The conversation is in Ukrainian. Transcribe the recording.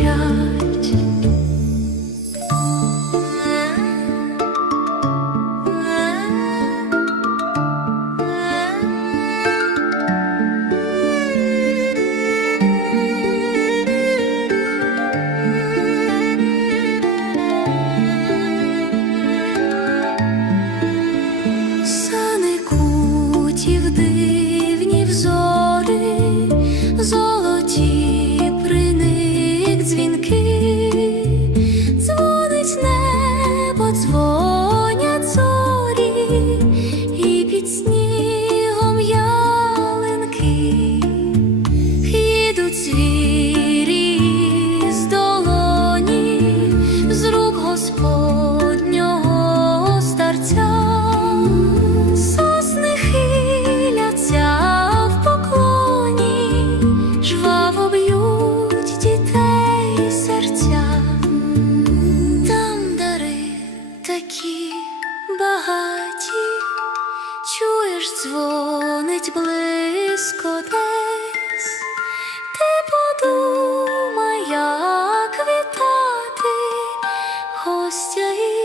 швидко. Сани кутів дивні взори, ж дзвонить близько десь, ти подумай, як вітати гостя.